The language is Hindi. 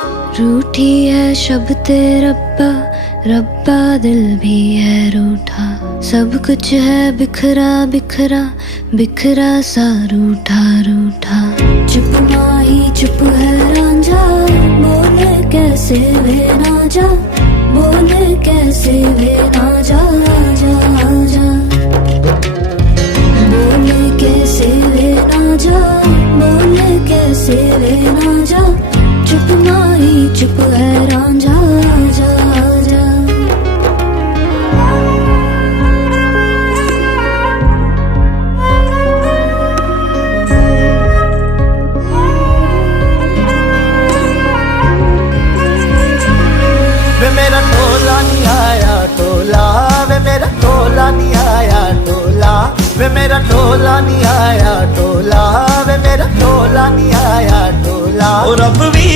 रूठी है शब्द रब्बा, रब्बा दिल भी है रूठा। सब कुछ है बिखरा बिखरा, बिखरा सा रूठा रूठा। चुप माही चुप है रांझा, बोले कैसे वे ना जा, बोले कैसे वे ना जा, जा जा। बोले कैसे वे ना जा, बोले कैसे वे ना जा। चुप माही चुप है रांझा, जा जा। वे मेरा टोला नहीं आया टोला, वे मेरा टोला नहीं आया टोला, वे मेरा टोला नहीं आया टोला, वे मेरा टोला नहीं आया टोला। और अब भी